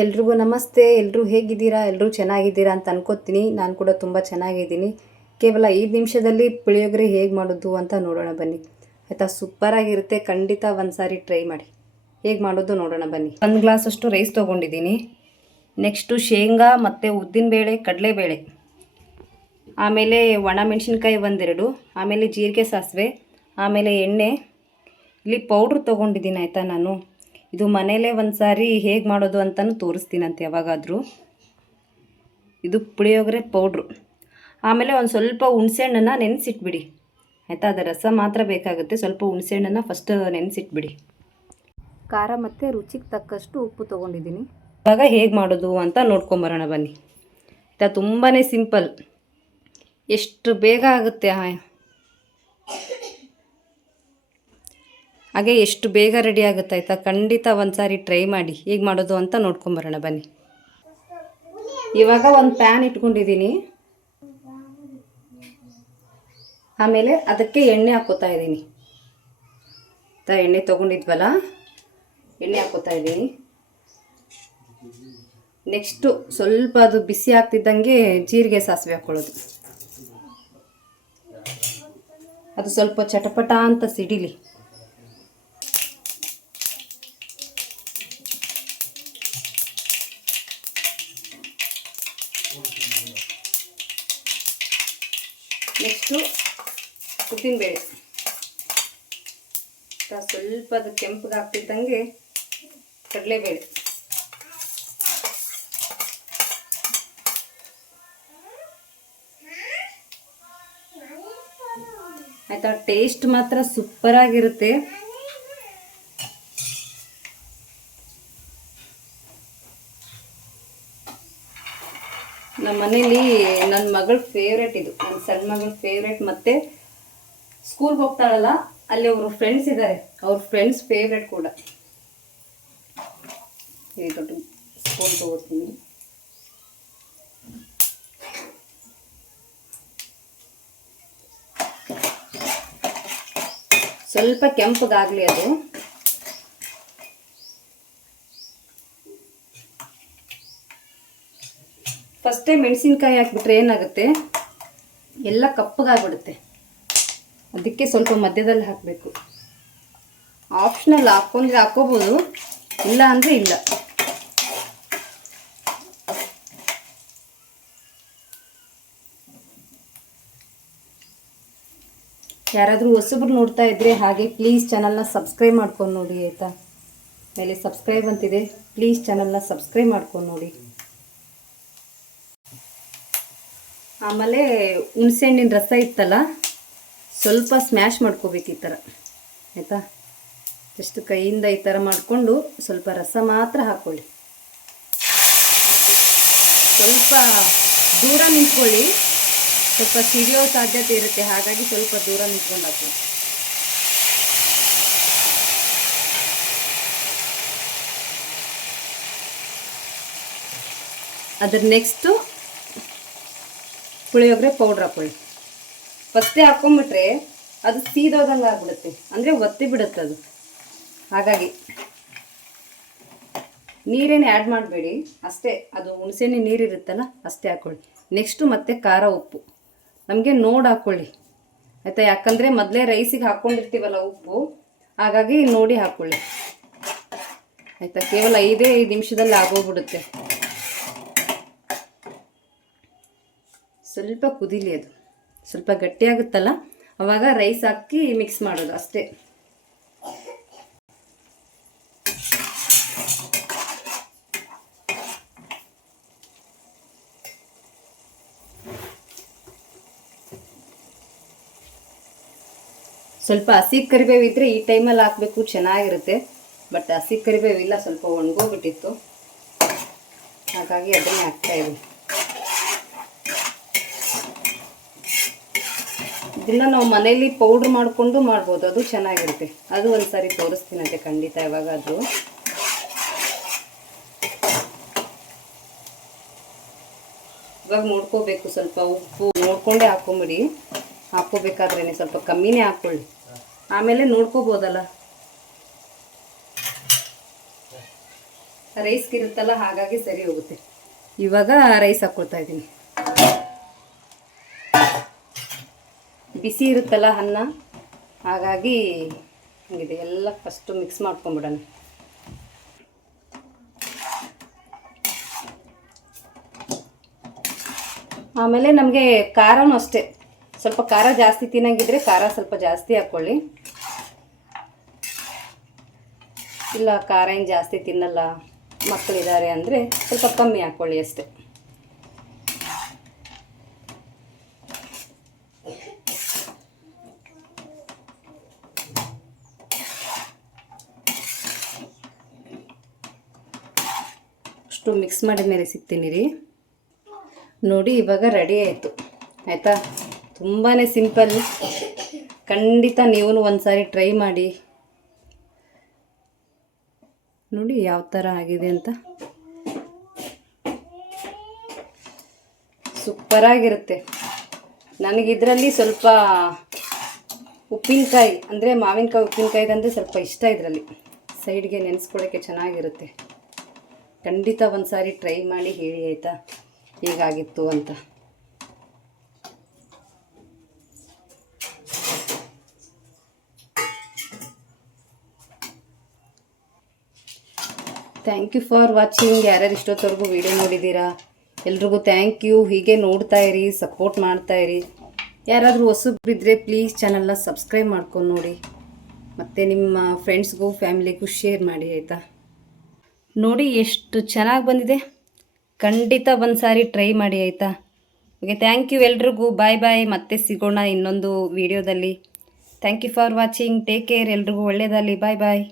ಎಲ್ರಿಗೂ ನಮಸ್ತೆ. ಎಲ್ಲರೂ ಹೇಗಿದ್ದೀರಾ? ಎಲ್ಲರೂ ಚೆನ್ನಾಗಿದ್ದೀರಾ ಅಂತ ಅನ್ಕೋತೀನಿ. ನಾನು ಕೂಡ ತುಂಬ ಚೆನ್ನಾಗಿದ್ದೀನಿ. ಕೇವಲ 5 ನಿಮಿಷದಲ್ಲಿ ಪುಳಿಯೋಗರೆ ಹೇಗೆ ಮಾಡೋದು ಅಂತ ನೋಡೋಣ ಬನ್ನಿ. ಆಯಿತಾ? ಸೂಪರಾಗಿರುತ್ತೆ. ಖಂಡಿತ ಒಂದು ಸಾರಿ ಟ್ರೈ ಮಾಡಿ. ಹೇಗೆ ಮಾಡೋದು ನೋಡೋಣ ಬನ್ನಿ. 1 ಗ್ಲಾಸಷ್ಟು ರೈಸ್ ತೊಗೊಂಡಿದ್ದೀನಿ. ನೆಕ್ಸ್ಟು ಶೇಂಗಾ ಮತ್ತು ಉದ್ದಿನಬೇಳೆ, ಕಡಲೆಬೇಳೆ, ಆಮೇಲೆ ಒಣಮೆಣಸಿನ್ಕಾಯಿ 1-2, ಆಮೇಲೆ ಜೀರಿಗೆ, ಸಾಸಿವೆ, ಆಮೇಲೆ ಎಣ್ಣೆ. ಇಲ್ಲಿ ಪೌಡ್ರ್ ತೊಗೊಂಡಿದ್ದೀನಿ. ಆಯಿತಾ? ನಾನು ಇದು ಮನೇಲೇ ಒಂದು ಸಾರಿ ಹೇಗೆ ಮಾಡೋದು ಅಂತಲೂ ತೋರಿಸ್ತೀನಂತೆ ಯಾವಾಗಾದರೂ. ಇದು ಪುಳಿಯೋಗರೆ ಪೌಡ್ರು. ಆಮೇಲೆ ಒಂದು ಸ್ವಲ್ಪ ಹುಣಸೆಹಣ್ಣನ್ನು ನೆನೆಸಿಟ್ಬಿಡಿ. ಆಯಿತಾ? ಅದರ ರಸ ಮಾತ್ರ ಬೇಕಾಗುತ್ತೆ. ಸ್ವಲ್ಪ ಹುಣಸೆಹಣ್ಣನ್ನು ಫಸ್ಟ್ ನೆನೆಸಿಟ್ಬಿಡಿ. ಖಾರ ಮತ್ತು ರುಚಿಗೆ ತಕ್ಕಷ್ಟು ಉಪ್ಪು ತೊಗೊಂಡಿದ್ದೀನಿ. ಇವಾಗ ಹೇಗೆ ಮಾಡೋದು ಅಂತ ನೋಡ್ಕೊಂಬರೋಣ ಬನ್ನಿ. ಆಯಿತಾ? ತುಂಬಾ ಸಿಂಪಲ್, ಎಷ್ಟು ಬೇಗ ಆಗುತ್ತೆ, ಹಾಗೆ ಎಷ್ಟು ಬೇಗ ರೆಡಿ ಆಗುತ್ತೆ. ಆಯಿತಾ? ಖಂಡಿತ ಒಂದು ಸಾರಿ ಟ್ರೈ ಮಾಡಿ. ಹೇಗೆ ಮಾಡೋದು ಅಂತ ನೋಡ್ಕೊಂಬರೋಣ ಬನ್ನಿ. ಇವಾಗ ಒಂದು ಪ್ಯಾನ್ ಇಟ್ಕೊಂಡಿದ್ದೀನಿ. ಆಮೇಲೆ ಅದಕ್ಕೆ ಎಣ್ಣೆ ಹಾಕ್ಕೋತಾ ಇದ್ದೀನಿ. ಎಣ್ಣೆ ತೊಗೊಂಡಿದ್ವಲ್ಲ, ಎಣ್ಣೆ ಹಾಕ್ಕೋತಾ ಇದ್ದೀನಿ. ನೆಕ್ಸ್ಟು ಸ್ವಲ್ಪ ಅದು ಬಿಸಿ ಆಗ್ತಿದ್ದಂಗೆ ಜೀರಿಗೆ, ಸಾಸಿವೆ ಹಾಕ್ಕೊಳ್ಳೋದು. ಅದು ಸ್ವಲ್ಪ ಚಟಪಟ ಅಂತ ಸಿಡಿಲಿ. ನೆಕ್ಸ್ಟು ಉದ್ದಿನಬೇಳೆ ಸ್ವಲ್ಪ ಅದು ಕೆಂಪಗೆ ಆಗ್ತಿದ್ದಂಗೆ ಕಡಲೆಬೇಳೆ, ಆಯಿತಾ? ಟೇಸ್ಟ್ ಮಾತ್ರ ಸೂಪರಾಗಿರುತ್ತೆ. ನಮ್ಮ ಮನೇಲಿ ನನ್ನ ಮಗಳ ಫೇವ್ರೇಟ್ ಇದು, ನನ್ನ ಸಣ್ಣ ಮಗಳ ಫೇವ್ರೇಟ್. ಮತ್ತು ಸ್ಕೂಲ್ಗೆ ಹೋಗ್ತಾಳಲ್ಲ, ಅಲ್ಲಿ ಅವರು ಫ್ರೆಂಡ್ಸ್ ಇದ್ದಾರೆ, ಅವ್ರ ಫ್ರೆಂಡ್ಸ್ ಫೇವ್ರೇಟ್ ಕೂಡ. ಈ ದೊಡ್ಡ ಸ್ಪೂನ್ ತೊಗೋತೀನಿ. ಸ್ವಲ್ಪ ಕೆಂಪಗಾಗಲಿ ಅದು. ಫಸ್ಟೇ ಮೆಣಸಿನ್ಕಾಯಿ ಹಾಕಿಬಿಟ್ರೆ ಏನಾಗುತ್ತೆ, ಎಲ್ಲ ಕಪ್ಪಗಾಗ್ಬಿಡುತ್ತೆ. ಅದಕ್ಕೆ ಸ್ವಲ್ಪ ಮಧ್ಯದಲ್ಲಿ ಹಾಕಬೇಕು. ಆಪ್ಷನಲ್, ಹಾಕ್ಕೊಂಡ್ರೆ ಹಾಕ್ಕೋಬೋದು, ಇಲ್ಲ ಅಂದರೆ ಇಲ್ಲ. ಯಾರಾದರೂ ಹೊಸಬ್ರು ನೋಡ್ತಾ ಇದ್ದರೆ ಹಾಗೆ ಪ್ಲೀಸ್ ಚಾನಲ್ನ ಸಬ್ಸ್ಕ್ರೈಬ್ ಮಾಡ್ಕೊಂಡು ನೋಡಿ. ಆಯಿತಾ? ಮೇಲೆ ಸಬ್ಸ್ಕ್ರೈಬ್ ಅಂತಿದೆ, ಪ್ಲೀಸ್ ಚಾನಲ್ನ ಸಬ್ಸ್ಕ್ರೈಬ್ ಮಾಡ್ಕೊಂಡು ನೋಡಿ. ಆಮೇಲೆ ಹುಣಸೆಹಣ್ಣಿನ ರಸ ಇತ್ತಲ್ಲ, ಸ್ವಲ್ಪ ಸ್ಮ್ಯಾಶ್ ಮಾಡ್ಕೋಬೇಕು ಈ ಥರ. ಆಯಿತಾ? ಜಸ್ಟ್ ಕೈಯಿಂದ ಈ ಥರ ಮಾಡಿಕೊಂಡು ಸ್ವಲ್ಪ ರಸ ಮಾತ್ರ ಹಾಕ್ಕೊಳ್ಳಿ. ಸ್ವಲ್ಪ ದೂರ ನಿಂತ್ಕೊಳ್ಳಿ, ಸ್ವಲ್ಪ ಸಿಡಿಯೋ ಸಾಧ್ಯತೆ ಇರುತ್ತೆ, ಹಾಗಾಗಿ ಸ್ವಲ್ಪ ದೂರ ನಿಂತ್ಕೊಂಡು ಹಾಕಿ. ಅದ್ರ ನೆಕ್ಸ್ಟು ಪುಳಿಯೋಗರೆ ಪೌಡ್ರ್ ಹಾಕ್ಕೊಳ್ಳಿ. ಫಸ್ಟೇ ಹಾಕ್ಕೊಂಬಿಟ್ರೆ ಅದು ಸೀದೋದಂಗೆ ಆಗ್ಬಿಡುತ್ತೆ, ಅಂದರೆ ಒತ್ತಿ ಬಿಡುತ್ತೆ ಅದು. ಹಾಗಾಗಿ ನೀರೇನು ಆ್ಯಡ್ ಮಾಡಬೇಡಿ, ಅಷ್ಟೇ. ಅದು ಹುಣಸೆಹಣ್ಣು ನೀರಿರುತ್ತಲ್ಲ ಅಷ್ಟೇ ಹಾಕ್ಕೊಳ್ಳಿ. ನೆಕ್ಸ್ಟು ಮತ್ತೆ ಖಾರ, ಉಪ್ಪು ನಮಗೆ ನೋಡಿ ಹಾಕ್ಕೊಳ್ಳಿ. ಆಯಿತಾ? ಯಾಕಂದರೆ ಮೊದಲೇ ರೈಸಿಗೆ ಹಾಕ್ಕೊಂಡಿರ್ತೀವಲ್ಲ ಉಪ್ಪು, ಹಾಗಾಗಿ ನೋಡಿ ಹಾಕ್ಕೊಳ್ಳಿ. ಆಯಿತಾ? ಕೇವಲ 5 ನಿಮಿಷದಲ್ಲಿ ಆಗೋಗ್ಬಿಡುತ್ತೆ. ಸ್ವಲ್ಪ ಕುದೀಲಿ, ಅದು ಸ್ವಲ್ಪ ಗಟ್ಟಿಯಾಗುತ್ತಲ್ಲ, ಆವಾಗ ರೈಸ್ ಹಾಕಿ ಮಿಕ್ಸ್ ಮಾಡೋದು ಅಷ್ಟೇ. ಸ್ವಲ್ಪ ಹಸಿ ಕರಿಬೇವಿದ್ರೆ ಈ ಟೈಮಲ್ಲಿ ಹಾಕಬೇಕು, ಚೆನ್ನಾಗಿರುತ್ತೆ. ಬಟ್ ಹಸಿ ಕರಿಬೇವಿಲ್ಲ, ಸ್ವಲ್ಪ ಒಣಗೋಗ್ಬಿಟ್ಟಿತ್ತು, ಹಾಗಾಗಿ ಅದನ್ನೇ ಹಾಕ್ತಾಯಿದ್ದೀನಿ. ಇದನ್ನು ನಾವು ಮನೇಲಿ ಪೌಡ್ರ್ ಮಾಡಿಕೊಂಡು ಮಾಡ್ಬೋದು, ಅದು ಚೆನ್ನಾಗಿರುತ್ತೆ. ಅದು ಒಂದು ಸಾರಿ ತೋರಿಸ್ತೀನಂತೆ ಖಂಡಿತ ಯಾವಾಗಾದರೂ. ಇವಾಗ ನೋಡ್ಕೋಬೇಕು, ಸ್ವಲ್ಪ ಉಪ್ಪು ನೋಡ್ಕೊಂಡೇ ಹಾಕ್ಕೊಂಬಿಡಿ. ಹಾಕ್ಕೋಬೇಕಾದ್ರೇ ಸ್ವಲ್ಪ ಕಮ್ಮಿನೇ ಹಾಕ್ಕೊಳ್ಳಿ, ಆಮೇಲೆ ನೋಡ್ಕೋಬೋದಲ್ಲ. ರೈಸ್ಗೆ ಇರುತ್ತಲ್ಲ, ಹಾಗಾಗಿ ಸರಿ ಹೋಗುತ್ತೆ. ಇವಾಗ ರೈಸ್ ಹಾಕ್ಕೊಳ್ತಾ ಇದ್ದೀನಿ. ಬಿಸಿ ಇರುತ್ತಲ್ಲ ಅನ್ನ, ಹಾಗಾಗಿ ಹಂಗಿದೆ. ಎಲ್ಲ ಫಸ್ಟು ಮಿಕ್ಸ್ ಮಾಡ್ಕೊಂಬಿಡೋಣ. ಆಮೇಲೆ ನಮಗೆ ಖಾರನೂ ಅಷ್ಟೇ, ಸ್ವಲ್ಪ ಖಾರ ಜಾಸ್ತಿ ತಿನ್ನಂಗಿದ್ರೆ ಖಾರ ಸ್ವಲ್ಪ ಜಾಸ್ತಿ ಹಾಕ್ಕೊಳ್ಳಿ. ಇಲ್ಲ ಖಾರ ಏನು ಜಾಸ್ತಿ ತಿನ್ನಲ್ಲ ಮಕ್ಕಳಿದ್ದಾರೆ ಅಂದರೆ ಸ್ವಲ್ಪ ಕಮ್ಮಿ ಹಾಕ್ಕೊಳ್ಳಿ ಅಷ್ಟೇ. ಅಷ್ಟು ಮಿಕ್ಸ್ ಮಾಡಿದ ಮೇಲೆ ಸಿಗ್ತೀನಿ ರೀ. ನೋಡಿ ಇವಾಗ ರೆಡಿ ಆಯಿತು ಆಯಿತಾ. ತುಂಬಾ ಸಿಂಪಲ್, ಖಂಡಿತ ನೀವು ಒಂದು ಸಾರಿ ಟ್ರೈ ಮಾಡಿ ನೋಡಿ ಯಾವ ಥರ ಆಗಿದೆ ಅಂತ. ಸೂಪರಾಗಿರುತ್ತೆ. ನನಗಿದ್ರಲ್ಲಿ ಸ್ವಲ್ಪ ಉಪ್ಪಿನಕಾಯಿ ಅಂದರೆ ಮಾವಿನಕಾಯಿ ಉಪ್ಪಿನಕಾಯಿದಂದರೆ ಸ್ವಲ್ಪ ಇಷ್ಟ. ಇದರಲ್ಲಿ ಸೈಡ್ಗೆ ನೆನೆಸ್ಕೊಳ್ಳೋಕ್ಕೆ ಚೆನ್ನಾಗಿರುತ್ತೆ. ಖಂಡಿತ ಒಂದು ಸಾರಿ ಟ್ರೈ ಮಾಡಿ ಹೇಳಿ ಆಯಿತಾ ಹೇಗಾಗಿತ್ತು ಅಂತ. Thank you for watching. ಯಾರ್ಯಾರು ಇಷ್ಟೊತ್ತವರೆಗೂ ವಿಡಿಯೋ ನೋಡಿದ್ದೀರಾ ಎಲ್ರಿಗೂ ಥ್ಯಾಂಕ್ ಯು. ಹೀಗೆ ನೋಡ್ತಾ ಇರಿ, ಸಪೋರ್ಟ್ ಮಾಡ್ತಾ ಇರಿ. ಯಾರಾದರೂ ಹೊಸಬ್ರಿದ್ರೆ ಪ್ಲೀಸ್ ಚಾನಲ್ನ ಸಬ್ಸ್ಕ್ರೈಬ್ ಮಾಡ್ಕೊಂಡು ನೋಡಿ, ಮತ್ತು ನಿಮ್ಮ ಫ್ರೆಂಡ್ಸ್ಗೂ ಫ್ಯಾಮಿಲಿಗೂ ಶೇರ್ ಮಾಡಿ ಆಯಿತಾ. ನೋಡಿ ಎಷ್ಟು ಚೆನ್ನಾಗಿ ಬಂದಿದೆ. ಖಂಡಿತ ಒಂದು ಸಾರಿ ಟ್ರೈ ಮಾಡಿ ಆಯಿತಾ. ಓಕೆ, ಥ್ಯಾಂಕ್ ಯು ಎಲ್ರಿಗೂ. ಬಾಯ್ ಬಾಯ್. ಮತ್ತೆ ಸಿಗೋಣ ಇನ್ನೊಂದು ವಿಡಿಯೋದಲ್ಲಿ. Thank you for watching. Take care. ಎಲ್ರಿಗೂ ಒಳ್ಳೆಯದಾಗಲಿ. ಬಾಯ್ ಬಾಯ್.